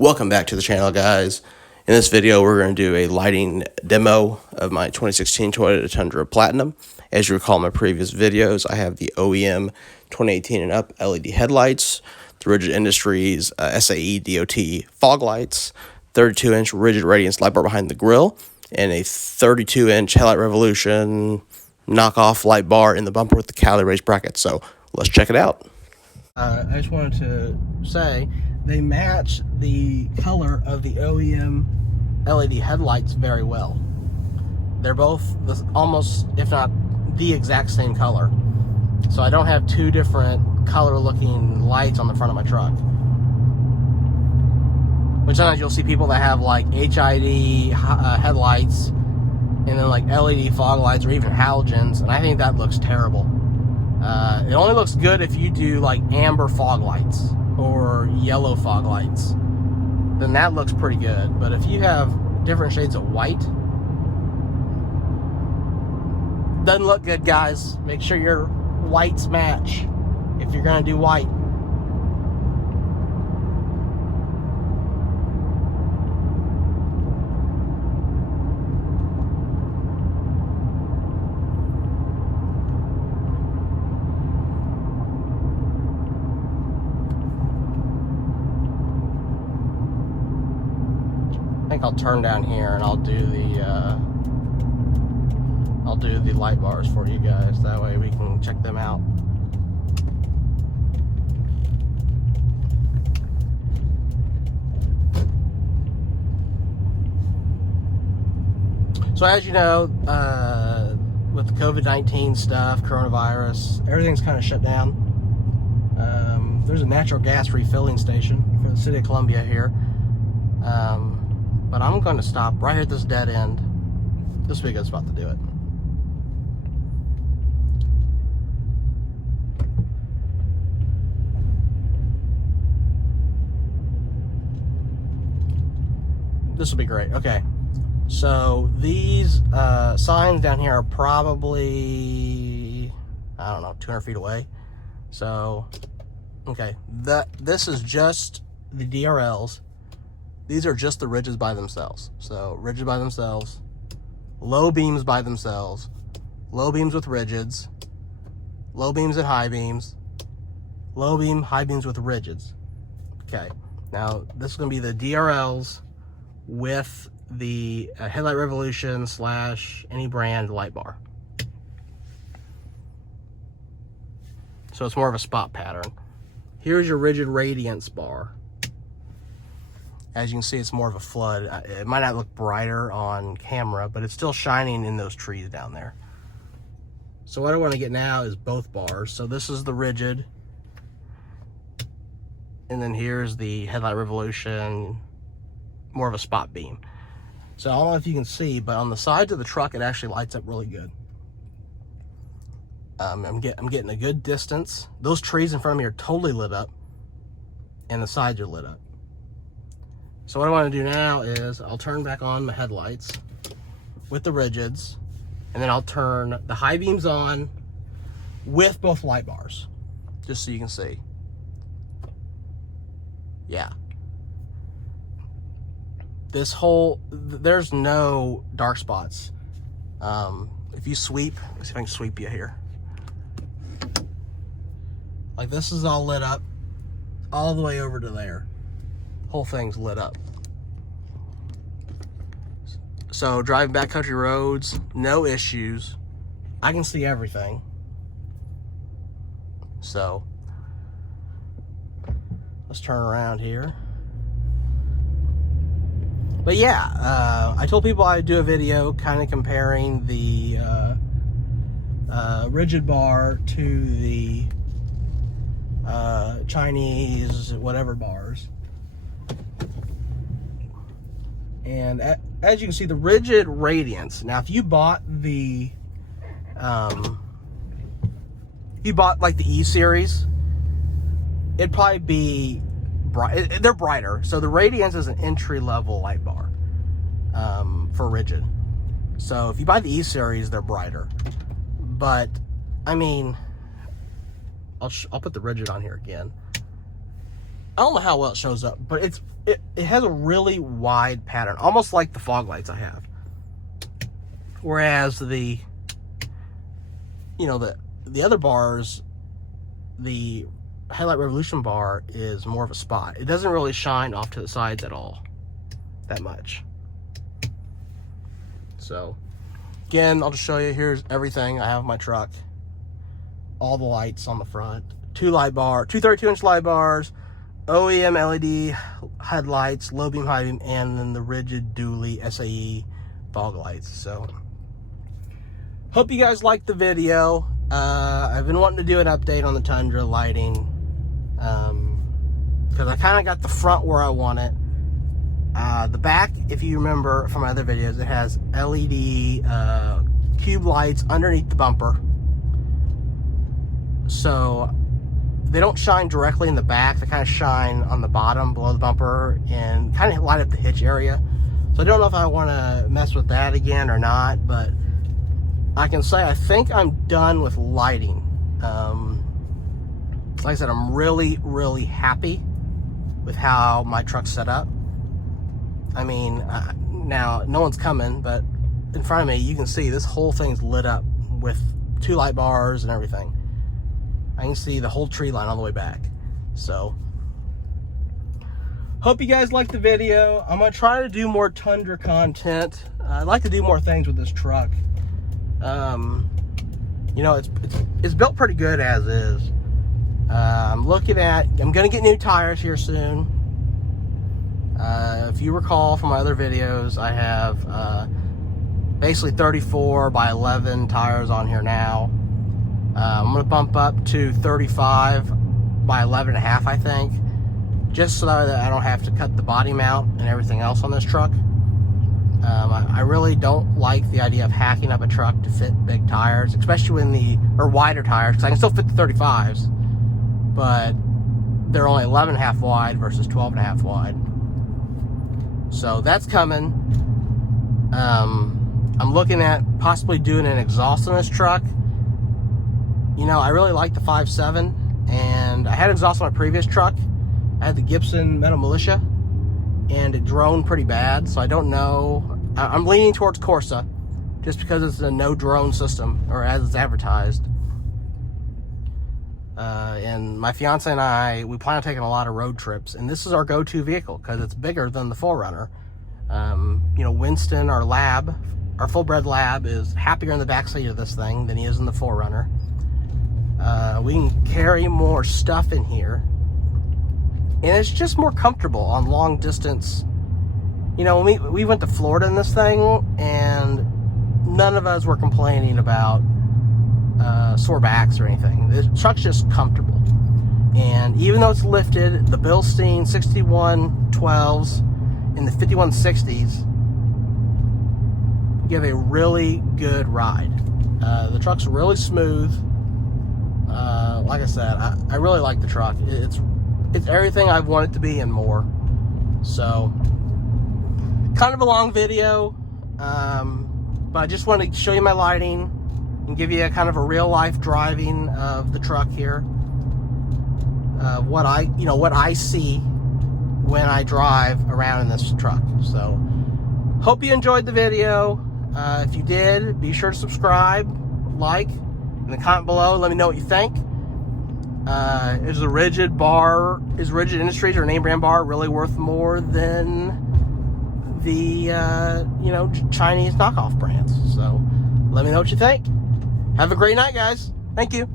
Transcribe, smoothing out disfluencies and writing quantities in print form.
Welcome back to the channel, guys. In this video, we're going to do a lighting demo of my 2016 Toyota Tundra Platinum. As you recall in my previous videos, I have the OEM 2018 and up LED headlights, the Rigid Industries SAE DOT fog lights, 32-inch rigid radiance light bar behind the grille, and a 32-inch Headlight Revolution knockoff light bar in the bumper with the Cali raised bracket. So let's check it out. I just wanted to say they match the color of the OEM LED headlights very well. They're both almost, if not the exact same color. So I don't have two different color looking lights on the front of my truck. Which sometimes you'll see people that have like HID headlights and then like LED fog lights or even halogens, and I think that looks terrible. It only looks good if you do like amber fog lights or yellow fog lights. Then that looks pretty good. But if you have different shades of white, doesn't look good, guys. Make sure your whites match if you're gonna do white. I think I'll turn down here and I'll do the light bars for you guys. That way we can check them out. So as you know, with the COVID-19 stuff, coronavirus, everything's kind of shut down. There's a natural gas refilling station for the city of Columbia here. But I'm going to stop right here at this dead end. This will be a good spot to do it. This will be great. Okay. So these signs down here are probably, I don't know, 200 feet away. So, okay. This is just the DRLs. These are just the ridges by themselves. So ridges by themselves, low beams by themselves, low beams with rigids, low beams and high beams, low beam, high beams with rigids. Okay, now this is gonna be the DRLs with the Headlight Revolution / any brand light bar. So it's more of a spot pattern. Here's your rigid radiance bar. As you can see, it's more of a flood. It might not look brighter on camera, but it's still shining in those trees down there. So what I want to get now is both bars. So this is the rigid, and then here's the Headlight Revolution, more of a spot beam. So I don't know if you can see, but on the sides of the truck, it actually lights up really good. I'm getting a good distance. Those trees in front of me are totally lit up, and the sides are lit up. So what I want to do now is I'll turn back on my headlights with the rigids, and then I'll turn the high beams on with both light bars, just so you can see. Yeah. There's no dark spots. If you sweep, let's see if I can sweep you here. Like this is all lit up all the way over to there. Whole thing's lit up. So driving backcountry roads, no issues. I can see everything. So let's turn around here. But yeah, I told people I'd do a video kind of comparing the rigid bar to the Chinese whatever bars. And as you can see, the rigid radiance. Now, if you bought the, like the E series, it'd probably be bright. They're brighter. So the radiance is an entry-level light bar for rigid. So if you buy the E series, they're brighter. But I mean, I'll put the rigid on here again. don't know how well it shows up, but it has a really wide pattern, almost like the fog lights I have. Whereas the other bars, the Headlight Revolution bar is more of a spot. It doesn't really shine off to the sides at all, that much. So, again, I'll just show you. Here's everything I have in my truck. All the lights on the front. Two 32-inch light bars, OEM LED headlights, low beam, high beam, and then the rigid Dually SAE fog lights. So, hope you guys liked the video. I've been wanting to do an update on the Tundra lighting, because I kind of got the front where I want it. The back, if you remember from my other videos, it has LED cube lights underneath the bumper. So they don't shine directly in the back. They kind of shine on the bottom below the bumper and kind of light up the hitch area. So I don't know if I want to mess with that again or not, but I can say I think I'm done with lighting. Like I said, I'm really, really happy with how my truck's set up. I mean, now no one's coming, but in front of me, you can see this whole thing's lit up with two light bars and everything. I can see the whole tree line all the way back. So, hope you guys liked the video. I'm gonna try to do more Tundra content. I'd like to do more things with this truck. You know, it's built pretty good as is. I'm gonna get new tires here soon. If you recall from my other videos, I have basically 34 by 11 tires on here now. I'm gonna bump up to 35 by 11.5, I think, just so that I don't have to cut the body mount and everything else on this truck. I really don't like the idea of hacking up a truck to fit big tires, especially wider tires, because I can still fit the 35s, but they're only 11.5 wide versus 12.5 wide. So that's coming. I'm looking at possibly doing an exhaust on this truck. You know, I really like the 5.7, and I had exhaust on my previous truck. I had the Gibson Metal Militia, and it droned pretty bad, so I don't know. I'm leaning towards Corsa, just because it's a no drone system, or as it's advertised. And my fiance and I, we plan on taking a lot of road trips, and this is our go-to vehicle because it's bigger than the 4Runner. You know, Winston, our full-bred lab, is happier in the backseat of this thing than he is in the 4Runner. We can carry more stuff in here, and it's just more comfortable on long distance. You know, when we went to Florida in this thing, and none of us were complaining about sore backs or anything. The truck's just comfortable. And even though it's lifted, the Bilstein 6112s and the 5160s give a really good ride. The truck's really smooth. Like I said, I really like the truck. It's everything I've wanted to be and more. So, kind of a long video, but I just wanted to show you my lighting and give you a kind of a real life driving of the truck here. What I see when I drive around in this truck. So, hope you enjoyed the video. If you did, be sure to subscribe, like, and then comment below. Let me know what you think. Is Rigid Industries or name brand bar really worth more than the Chinese knockoff brands? So, let me know what you think. Have a great night, guys. Thank you.